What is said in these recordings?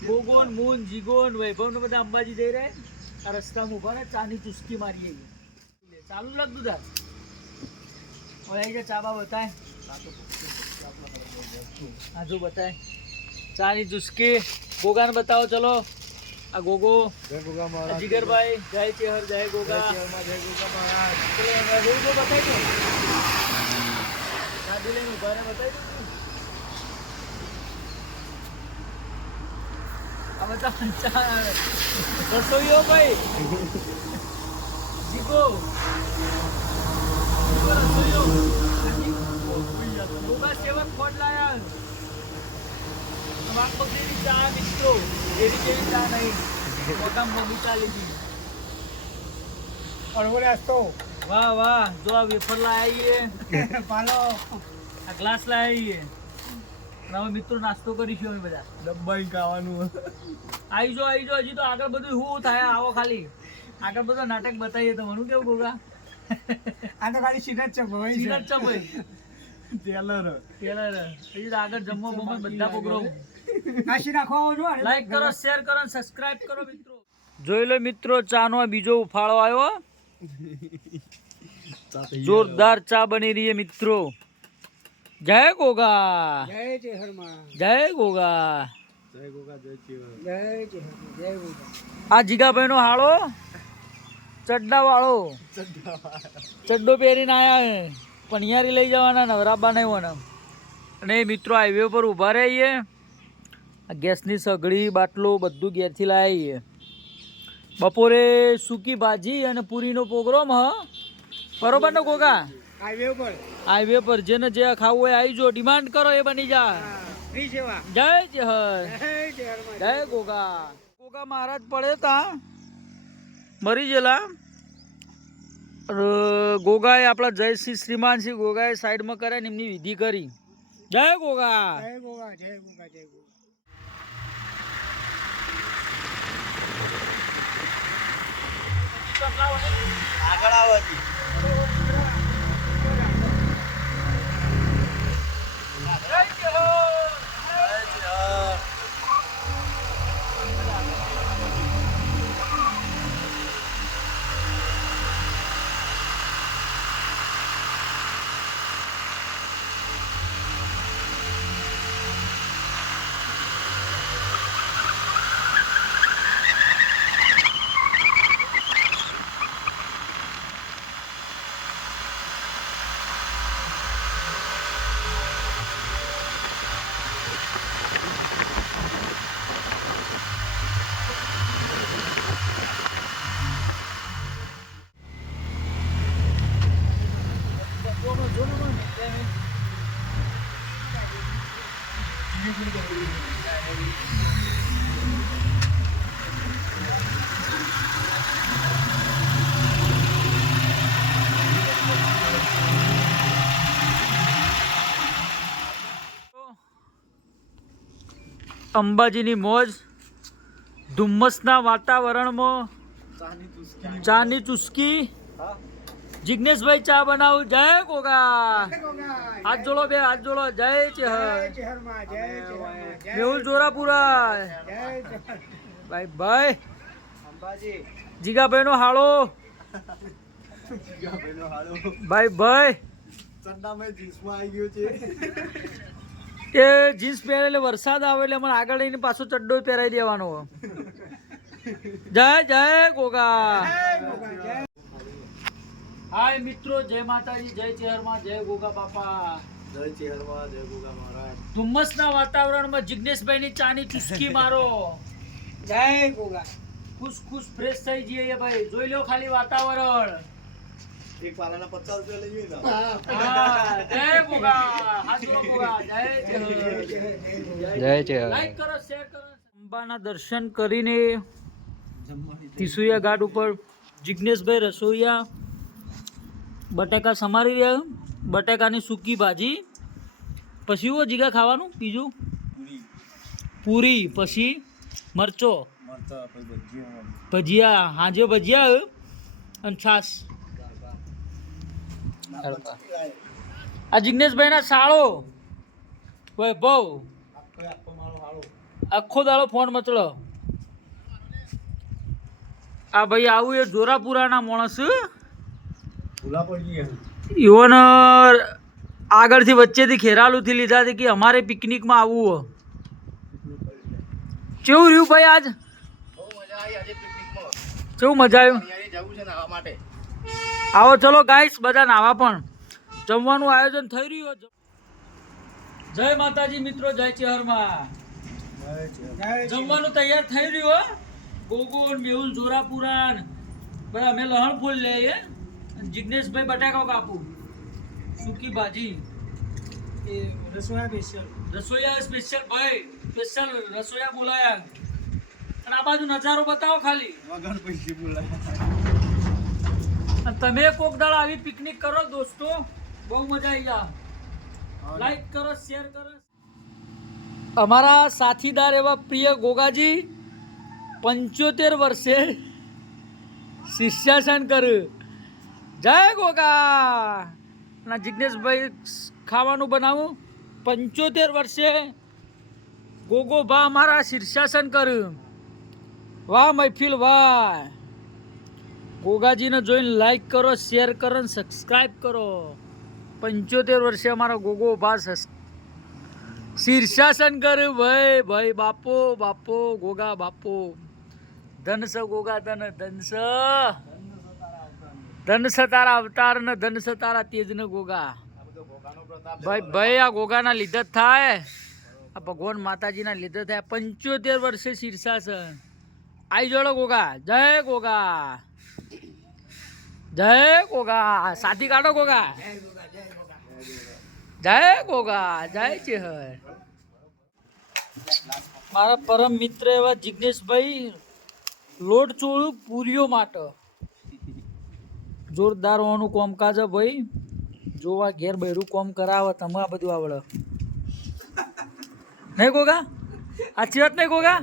ગોગોન moon જીગોન વૈભવ ને બધા અંબાજી જઈ રહ્યા આ રસ્તામાં ઊભા ને ચાની ચુસ્કી મારીએ છીએ. ચાલુ રાખ દુધા હવે આવી ચા બા બતાય. આજુ જો બતાય. ચાની ચુસ્કી. ગોગાને બતાવો ચલો. આ ગોગો. આ જીગરભાઈ. જય ચેહર જય ગોગા. ચલો એમાં જોઈ દો બતાવી દો. ગાડી લઈને ઊભા રહે બતાવી દો. બધા ચા રસોઈઓ ભાઈ જીગો રસોઈઓ. ગોગા સેવક ફોન લાયા. વાક જેવી ચા મિત્રો એવી જેવી ચા નહીં. મોટા બગીચા લીધી વાહ વાહ. જો આ વેફર લાવીએ આ ગ્લાસ લાવીએ અને મિત્રો નાસ્તો કરીશું અમે બધા. ડબ્બાઈ ખાવાનું. આવી જો આવી જો હજી તો આગળ બધું શું થાય આવો ખાલી. આગળ બધું નાટક બતાવીએ તમારું કેવું ગોગા? આ તો ખાલી સીટ જ છે ભાઈ સિગરેટ છે ભાઈ ટેલર હજી તો આગળ જમવા બમવા બધા પ્રોગ્રામ. કાશી નાખો જો લાઈક કરો શેર કરો અને સબસ્ક્રાઇબ કરો મિત્રો. જોઈ લો મિત્રો ચા નો બીજો ઉફાળો આવ્યો. જોરદાર ચા બની રહી છે મિત્રો. જય ગોગા. જય જય જય ગોગા. જય ગોગા જય જય જય જય ગોગા. આ જીગાભાઈ નો હાળો? ચડ્ડા વાળો ચડ્ડો પહેરીને આયા હે. પણિયારી લઈ જવાના નવરાબા નહીં હોવાના. અને એ મિત્રો હાઈવે પર ઊભા રહીએ આ ગેસની સગડી બાટલો બધું ઘેરથી લાવીએ બપોરે સૂકી ભાજી અને પૂરીનો પ્રોગ્રામ હ બરોબર ને કોકા હાઈવે પર હાઈવે પર જેને જે ખાવું હોય આવી જો ડિમાન્ડ કરો એ બની જા ફ્રી સેવા. જય જય હર જય જય જય ગોગા. ગોગા મહારાજ પડે તા. મરી ગયેલા. ગોગાએ આપણા જયશ્રી શ્રીમાન શ્રી ગોગાએ સાઈડમાં કર્યા એમની વિધિ કરી. જય ગોગા. જય ગોગા જય ગોગા જય ગોગા. આગળ આવવાથી go! અંબાજીની મોજ ધુમ્મસના વાતાવરણમાં ચાની ચુસ્કી. જિગ્નેશભાઈ ચા બનાવું. જય ગોગા. હાથ જોડો બે હાથ જોડો. જય છે જય મેહુલ જોરાપુરા ભાઈ ભાઈ. જીગાભાઈ નો હાળો. ભાઈ ભાઈ. ચંદામાં જીસમાં આવી ગયો એ જીન્સ પહેરે એટલે વરસાદ આવે એટલે મને આગળ લઈને પાછો ચડ્ડો પહેરાઈ દેવાનો. જય જય ગોગા. હાય મિત્રો જય માતાજી જય ચેહરમાં જય ગોગા બાપા. જય ચેહરમાં જય ગોગા મહારાજ. ધુમ્મસના વાતાવરણમાં જિગ્નેશભાઈની ચાની ચુસ્કી મારો. જય ગોગા. ખુશ ખુશ ફ્રેશ થઈ જઈએ ભાઈ. જોઈ લો ખાલી વાતાવરણ. એક પાલાના પચાસ રૂપિયા લઈ ને જય ગોગા હાથ જોડો જય જય. લાઈક કરો શેર કરો. અંબાના દર્શન કરીને તીસુયા ઘાટ ઉપર જિગ્નેશભાઈ રસોઈયા બટેકા સમારી રહ્યા બટાકાની સૂકી ભાજી. પછી હું જીગા ખાવાનું? બીજું? પૂરી. પછી મરચો. ભજીયા. ભજીયા હાજે ભજીયા અને છાસ આ જિગ્નેશભાઈના સાળો. વૈભવ આખો દાડો ફોન મચલો આ ભાઈ આવું એ જોરાપુરાના માણસ. ઇવન આગળથી વચ્ચેથી ખેરાલુથી લીધા હતી કે અમારે પિકનિકમાં આવવું કેવું રહ્યું ભાઈ આજ? કેવું મજા આવ્યું? આવો ચલો ગાઈસ બધા નાવા પણ. જમવાનું આયોજન થઈ રહ્યું જય માતાજી મિત્રો જય ચેહરમાં. જમવાનું તૈયાર થઈ રહ્યું હો. ગોગોન મેહુલ જોરાપુરાન બધા અમે લહણ ફૂલ લઈએ અને જિગ્નેશભાઈ બટાકા કાપું. સૂકી ભાજી. એ રસોડા સ્પેશિયલ રસોઈયા સ્પેશિયલ ભાઈ સ્પેશિયલ રસોઈયા બોલાયા. અને આ બાજુ નજારો બતાવો ખાલી. વગર પૈસે બોલાય. તમે કોક દાળ આવી પિકનિક કરો દોસ્તો. બહુ મજા આવી જા. લાઈક કરો શેર કરો. અમારા સાથીદાર એવા પ્રિય ગોગાજી પંચોતેર વર્ષે શિષ્યાસન કર્યું. જય ગોગા. ના જિજ્ઞેશભાઈ ખાવાનું બનાવું. પંચોતેર વર્ષે ગોગો ભા અમારા શીર્ષાસન કર્યું. વાહ મહેફિલ વાહ. ગોગાજીને જોઈને લાઈક કરો શેર કરો અને સબસ્ક્રાઈબ કરો. પંચોતેર વર્ષે અમારો ગોગો ઊભા શીર્ષાસન કરે ભાઈ ભાઈ, બાપો બાપો, ગોગા, બાપો. ધનસ, ગોગા, ધન, ધનસ. ધનસ તારા અવતાર ને ધનસ તારા તેજ ને ગોગા. ભાઈ ભાઈ, આ ગોગાના લીધે થાય. આ ભગવાન માતાજીના લીધે થાય. પંચોતેર વર્ષે શીર્ષાસન. આઈ જોડો ગોગા. જય ગોગા. જય ગોગા, સાથી કાઢો ગોગા. જય ગોગા, જય ચેહર મારા પરમ મિત્ર એવા જિગ્નેશભાઈ લોટ ચોળું પૂરીઓ માટે. જોરદાર હોવાનું કોમકાજ ભાઈ. જોવા ઘેર બૈરું કોમ કરાવે, તમે આ બધું આવડે. નહીં ગોગા? આચી વાત નહીં ગોગા?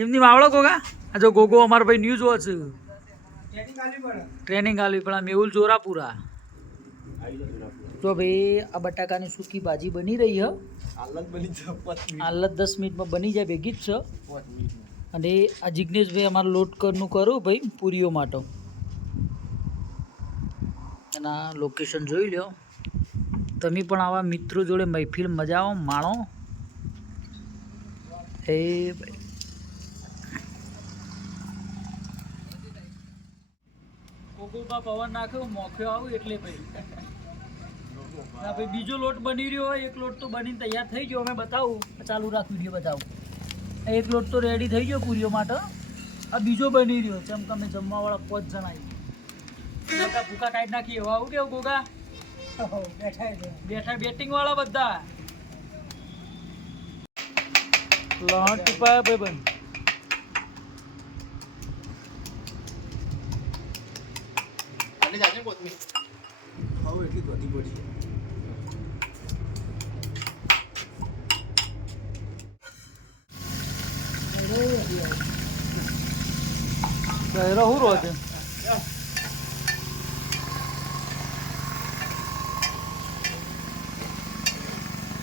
એમની માવડો ગોગા? આ જો ગોગો અમારો ભાઈ ન્યૂઝ વોચ ટ્રેનિંગ આલવી આ મેહુલ જોરાપુરા. તો ભાઈ, આ બટાકાની સૂકી ભાજી બની રહી છે હાલત દસ મિનિટમાં બની જાય, ભેગી જ છે. અને આ જિજ્ઞેશભાઈ અમારે લોટ કરનું કરું ભાઈ, પૂરીઓ માટે. એના લોકેશન જોઈ લો તમે પણ આવા મિત્રો જોડે મહેફિલ મજા આવો માણો. એ ભાઈ કોકોબા પવન નાખ્યો મોખ્યો આવું એટલે ભાઈ. ના ભાઈ બીજો લોટ બની રહ્યો હોય, એક લોટ તો બનીને તૈયાર થઈ ગયો અમે બતાવું. ચાલુ રાખ વીડિયો બતાવું. એક લોટ તો રેડી થઈ ગયો પૂરીઓ માટે. આ બીજો બની રહ્યો છે, એમ તમે જમવાવાળા પાંચ જણા મોટા ભૂકા કાઢી નાખી એવા આવું કેવું ગોગા? બેઠા બેઠા બેટિંગ વાળા બધા. લોટ ટીપાયા, ભાઈ બંધ. હવે એટલી ધોતી પડી ગહેરો હું રહો છે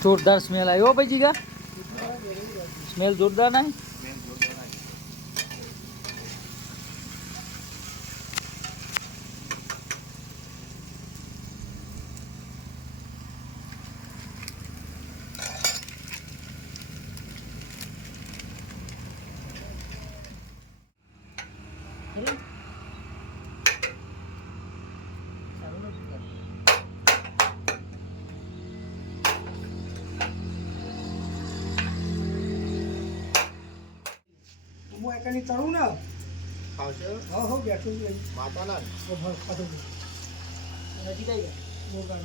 જોરદાર સ્મેલ આવ્યો ભાઈ જીગા સ્મેલ જોરદાર નહીં? હું એકની તળું ને ખાવશે હો હો બેઠું જ નહીં માતાના ઓ ભર ખાધું નજીક આવી ગયા.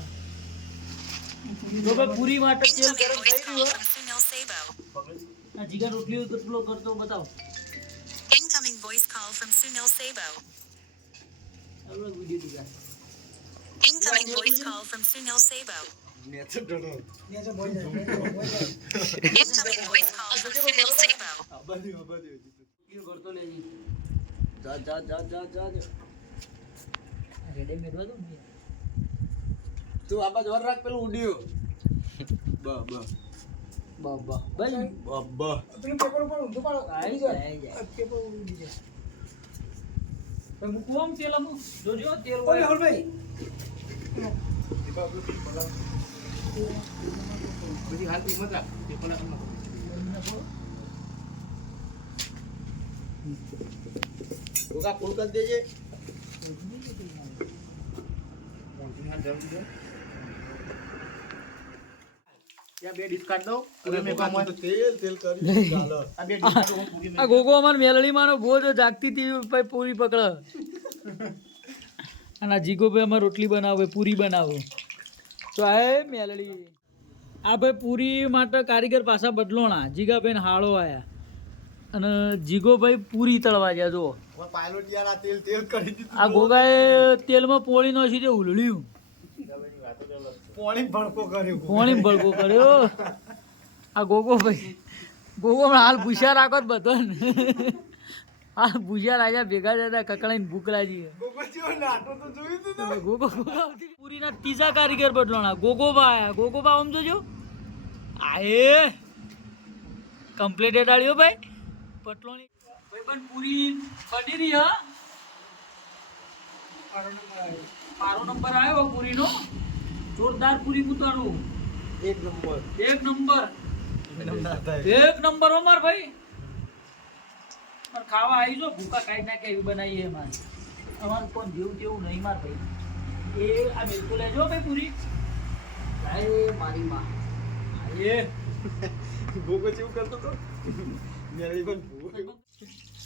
ભાઈ પૂરી માટે તેલ Incoming ગરમ થઈ voice call રહ્યું from Sunil Sabo. આ જીગા રોટલીઓ કેટલો કરતો બતાવો Incoming voice call from Sunil Sabo. ચાલો વીડિયો જીગા Incoming voice call from Sunil Sabo. ને તો બોલ જાય બોલ જાય Incoming voice call from Sunil Sabo. આ બાજુ આ બાજુ વીડિયો કરતો લેજી જા જા જા જા જા જા. રેડે મેળવા દો ને? તું આ બાજુ રાખ પેલું ઉડ્યું. બ બ. બાબા ભાઈ બાબા પેલું પેપર ઉપર ઊંધું પાડો. આઈ જાય, આઈ જાય. પેપર ઉડી જાય. મૂકવું આમ તેલ આમ? જોજો તેલ ઓય બધી હાલ કિંમત રાખ. પેપર આપણે ગોગા ફૂલ કરી દેજે ત્યાં બે ડિસ્કાઉન્ટ દો અને મેં કામ તેલ તેલ કરી ચાલો આ ફૂલ કરી દેજે. પૂરી આ ગોગો અમાર મેલડીમાંનો બોજ જાગતી હતી ભાઈ પૂરી પકડ. અને આ જીગો ભાઈ અમારે રોટલી બનાવે પૂરી બનાવો. તો આ મેલડી. આ ભાઈ પૂરી માટે કારીગર પાછા બદલોણા. જીગાબેન હાળો આયા. અને જીગોભાઈ પૂરી તળવા ગયા જો પાયલોટ યાર આ તેલ તેલ કરી દીધું. આ ગોગાએ તેલમાં પોળી નો છે ઉલળ્યું. પોણી ભડકો કર્યો પોણી ભડકો કર્યો. આ ગોગો ભાઈ ગોગો હાલ ભૂસ્યા રાખો બધો હાલ ભૂસ્યા રાજા ભેગા જતા કકડાઈને ભૂખ લાગી ગોગો પૂરીના ત્રીજા કારીગર બદલોના ગોગોબા આયા. ગોગોબા આમ જોજો. આયે કમ્પ્લીટેડ આળ્યો ભાઈ પટલોણી ભાઈ. પણ પૂરી બની રહી હા? મારો નંબર આવ્યો. પૂરીનો? જોરદાર પૂરી ઉતારું એક નંબર. એક નંબર. ના એક નંબર અમાર ભાઈ. પણ ખાવા આવી જો ભૂકા કાઢી નાખે એવી બનાવીએ અમારે અમારે કોણ જેવું તેવું નહીં માર ભાઈ. એ આ બિલકુલ લેજો ભાઈ પૂરી. લાય મારી માં. એ. ગોગો જેવું કરતો તો? મેરી પણ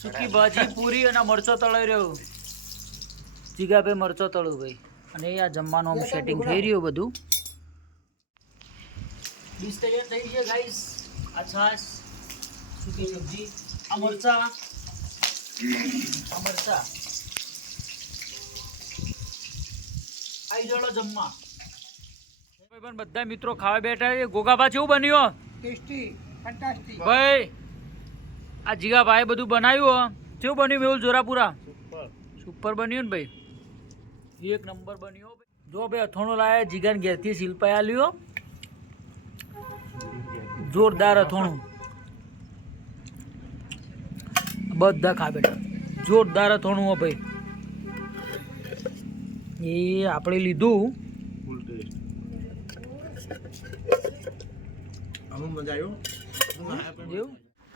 સુકી ભાજી પૂરી અને મરચો તળાઈ રહ્યો. જીગાભાઈ મરચો તળું ભાઈ. અને આ જમવાનું આમ સેટિંગ થઈ રહ્યું બધું. ડીશ તૈયાર થઈ છે ગાઈસ આ છાશ સૂકી સબ્જી આ મરચા. આ મરચા. આઈ જડો જમવા. ભાઈ પણ બધા મિત્રો ખાવા બેઠા છે. ગોગાભા કેવું બન્યો? ટેસ્ટી ફેન્ટાસ્ટિક ભાઈ આ જીગાભાઈ બધું બનાવ્યું. કેવું બન્યું મેહુલ જોરાપુરા? સુપર. બન્યું ને ભાઈ. એક નંબર બન્યો જો ભાઈ અથોણું લાયા જીગાને ઘેરથી શિલ્પાઈ આલ્યું હો. જોરદાર અથોણું. બધા ખા બેટા જોરદાર અથોણું હો ભાઈ. એ આપણે લીધું. ફૂલ ટેસ્ટ અમુક મજા આવ્યો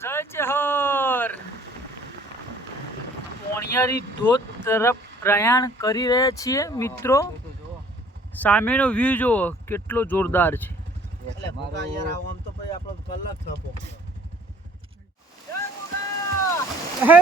જય ચહર. પોણિયારી ધોધ તરફ પ્રયાણ કરી રહ્યા છીએ મિત્રો. સામેનો વ્યૂ જુઓ કેટલો જોરદાર છે. આવો આમ તો પછી આપણો કલાક હે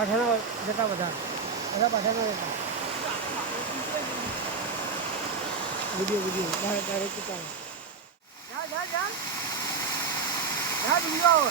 સુપર જતા બધા. બધા પાછળના જતા. Video video. તારે તારે ચૂકાવે જા જા જા. જા, વીડિયો આવે.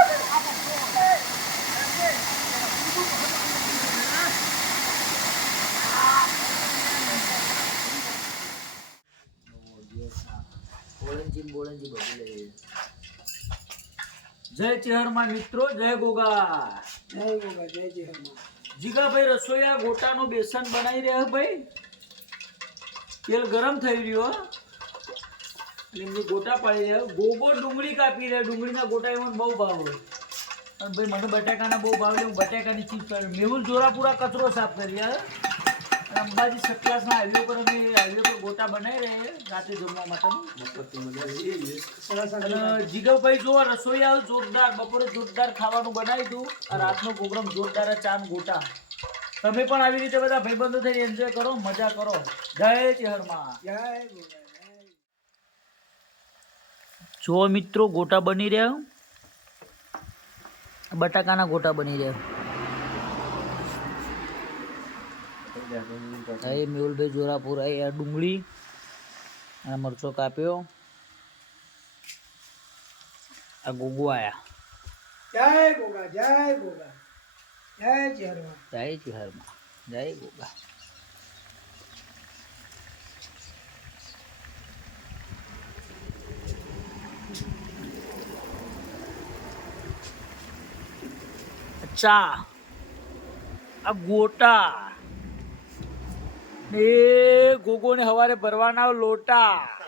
જય ચેહરમાં મિત્રો જય ગોગા. જય ગોગા જય ચેહરમાં જીગાભાઈ રસોઈયા ગોટાનું બેસન બનાવી રહ્યા ભાઈ. તેલ ગરમ થઈ રહ્યો. એમની ગોટા પાડી રહ્યા. ગોગો ડુંગળી કાપી રહ્યા. ડુંગળીના ગોટા એમાં બહુ ભાવ હોય. અને ભાઈ મને બટાકાના બહુ ભાવ હોય હું બટાકાની ચીજ પાડી. મેહુલ જોરાપુરા કચરો સાફ કરી અને અંબાજી સત્યાસના હાઈવે પર અમે હાઈવે પર ગોટા બનાવી રહ્યા રાતે જમવા માટેનું. જીગવભાઈ જો રસોઈ જોરદાર બપોરે જોરદાર ખાવાનું બનાવી દઉં રાતનો પ્રોગ્રામ જોરદાર ચાંદ ગોટા. તમે પણ આવી રીતે બધા ભાઈબંધો થઈ એન્જોય કરો મજા કરો. જય ચેહરમાં જો મિત્રો ગોટા બની રહ્યા બટાકાના ગોટા બની રહ્યા. એ મેહુલભાઈ જોરાપુર આ ડુંગળી અને મરચો કાપ્યો. આ ગોગો આયા. જય ગોગા જય ગોગા જય ચેહરમાં જય ચિહરમાં જય ગોગા. ચા આ ગોટા. ને ગોગોને હવારે ભરવાના લોટા.